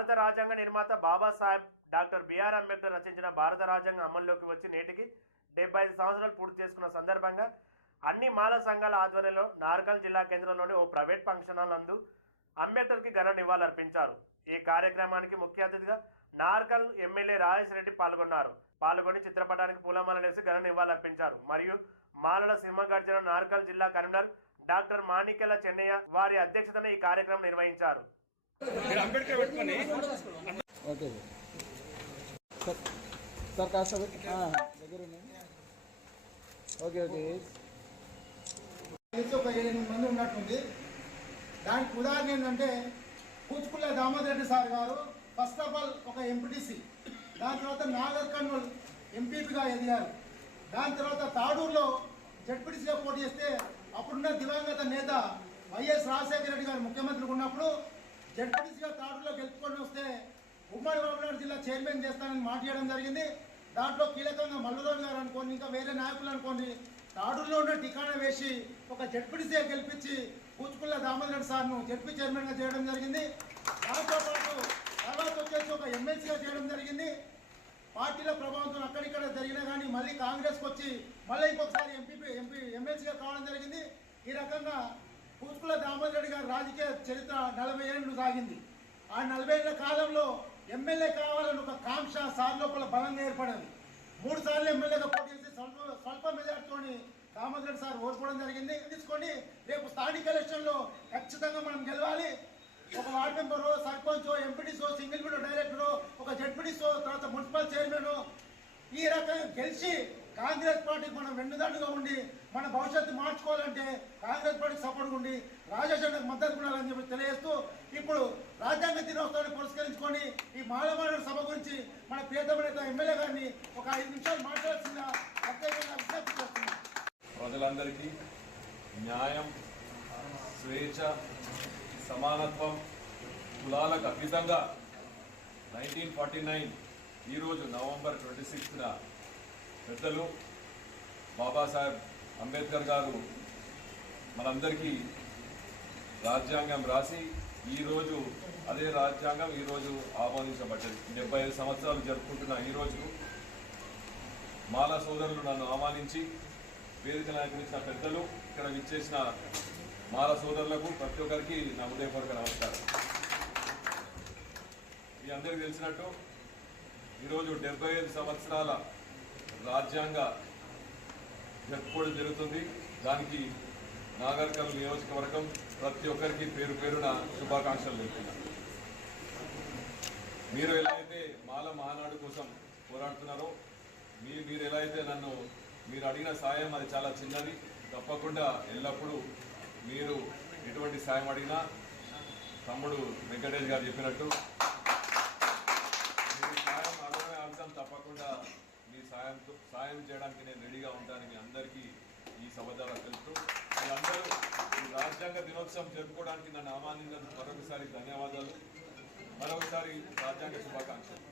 భారత రాజ్యాంగ నిర్మాత బాబాసాహెబ్ డాక్టర్ బిఆర్ అంబేద్కర్ రచించిన భారత రాజ్యాంగం అమల్లోకి వచ్చి నేటికి 75 సంవత్సరాలు పూర్తి చేసుకున్న సందర్భంగా అన్ని మాల సంఘాల ఆధ్వర్యంలో నార్కల్ జిల్లా కేంద్రంలోని ఓ ప్రైవేట్ ఫంక్షన్ హాల్ నందు అంబేద్కర్కి ఘన నివాళులర్పించారు. ఈ కార్యక్రమానికి ముఖ్య అతిథిగా నార్కల్ ఎమ్మెల్యే రాజేష్ రెడ్డి పాల్గొని చిత్రపటానికి పూలమాలలు వేసి ఘన నివాళులర్పించారు. మరియు మాలల సింహగర్జన నార్కల్ జిల్లా కన్వీనర్ డాక్టర్ మాణిక్యాల చెన్నయ్య వారి అధ్యక్షతన ఈ కార్యక్రమం నిర్వహించారు. ఒక 7-8 మంది ఉన్నట్టుంది. దానికి ఉదాహరణ ఏంటంటే కూచుకుల్ల దామోదర్ రెడ్డి సార్ గారు ఫస్ట్ ఆఫ్ ఆల్ ఒక ఎంపీటీసీ, దాని తర్వాత నాగర్ కర్నూల్ ఎంపీపీగా ఎదిగారు. దాని తర్వాత తాడూరులో జడ్పీటీసీగా పోటీ చేస్తే అప్పుడున్న దివంగత నేత వైఎస్ రాజశేఖర రెడ్డి గారు ముఖ్యమంత్రిగా ఉన్నప్పుడు జడ్పీటీసీగా తాడూరులో గెలుపుకొని వస్తే ఉమ్మడి బాబునాడు జిల్లా చైర్మన్ చేస్తానని మాట చేయడం జరిగింది. దాంట్లో కీలకంగా మల్లురావు గారు అనుకోండి, ఇంకా వేరే నాయకులు అనుకోండి, తాడూరులో ఉన్న టికాణా వేసి ఒక జడ్పీటీసీగా గెలిపించి కూచుకుల్ల దామోదర్ రెడ్డి సార్ను జడ్పీ చైర్మన్గా చేయడం జరిగింది. దాంతోపాటు తర్వాత వచ్చేసి ఒక ఎమ్మెల్సీగా చేయడం జరిగింది. పార్టీల ప్రభావంతో అక్కడిక్కడ జరిగినా కానీ మళ్ళీ కాంగ్రెస్కి వచ్చి మళ్ళీ ఇంకొకసారి ఎమ్మెల్సీగా కావడం జరిగింది. ఈ రకంగా కూచుకుల్ల దామోదర్ రెడ్డి గారి రాజకీయ చరిత్ర 40 ఏళ్ళు సాగింది. ఆ 40 ఏళ్ల కాలంలో ఎమ్మెల్యే కావాలని ఒక కాంక్ష సార్ లోపల బలంగా ఏర్పడింది. 3 సార్లు ఎమ్మెల్యేగా పోటీ చేసి స్వల్ప మెజార్టీతోని దామోదర్ రెడ్డి సార్ ఓడిపోవడం జరిగింది. తీసుకొని రేపు స్థానిక ఎలక్షన్లో ఖచ్చితంగా మనం గెలవాలి. ఒక వార్డు మెంబరు, సర్పంచో, ఎంపీటీసో, సింగిల్ విండో డైరెక్టరో, ఒక జడ్పీటీసో, తర్వాత మున్సిపల్ చైర్మన్ ఈ రకంగా గెలిచి కాంగ్రెస్ పార్టీకి మనం వెన్నుదండుగా ఉండి మన భవిష్యత్తు మార్చుకోవాలంటే కాంగ్రెస్ పార్టీకి సపోర్ట్గా ఉండి రాజేశ్వరికి మద్దతు ఉండాలని చెప్పి తెలియజేస్తూ ఇప్పుడు రాజ్యాంగ దినోత్సవాన్ని పురస్కరించుకొని ఈ మాలమానవ సభ గురించి మన ప్రియతమ నేత ఎమ్మెల్యే గారిని ఒక 5 నిమిషాలు మాట్లాడాల్సిన ప్రత్యేకంగా విజ్ఞప్తి చేస్తున్నాం. ప్రజలందరికీ న్యాయం, స్వేచ్ఛ, సమానత్వం, కులాలకు అతీతంగా 1949 ఈరోజు నవంబర్ 26న పెద్దలు బాబాసాహెబ్ అంబేద్కర్ గారు మనందరికీ రాజ్యాంగం రాసి ఈరోజు అదే రాజ్యాంగం ఈరోజు ఆహ్వానించబడ్డది. 75 సంవత్సరాలు జరుపుకుంటున్న ఈరోజు మాలా సోదరులు నన్ను ఆహ్వానించి వేదిక నాయకునిచ్చిన పెద్దలు, ఇక్కడ విచ్చేసిన మాల సోదరులకు ప్రతి ఒక్కరికి నా హృదయపూర్వక నమస్కారం. మీ అందరికీ తెలిసినట్టు ఈరోజు 75 సంవత్సరాల రాజ్యాంగ జరుపుకోవడం జరుగుతుంది. దానికి నాగర్ కర్నూల్ నియోజకవర్గం ప్రతి ఒక్కరికి పేరు పేరున శుభాకాంక్షలు తెలుపుతున్నాను. మీరు ఎలా అయితే మాల మహానాడు కోసం పోరాడుతున్నారో, మీరు ఎలా అయితే మీరు అడిగిన సాయం అది చాలా చిన్నది. తప్పకుండా ఎల్లప్పుడూ మీరు ఎటువంటి సాయం అడిగినా తమ్ముడు వెంకటేష్ గారు చెప్పినట్టు మీరు సాయం అడగమే అంశం తప్పకుండా మీ సాయం చేయడానికి నేను రెడీగా ఉంటాను. మీ అందరికీ ఈ సభ ద్వారా తెలుస్తూ మీరందరూ ఈ రాజ్యాంగ దినోత్సవం జరుపుకోవడానికి నన్ను ఆహ్వానించినందుకు మరొకసారి ధన్యవాదాలు. మరొకసారి రాజ్యాంగ శుభాకాంక్షలు.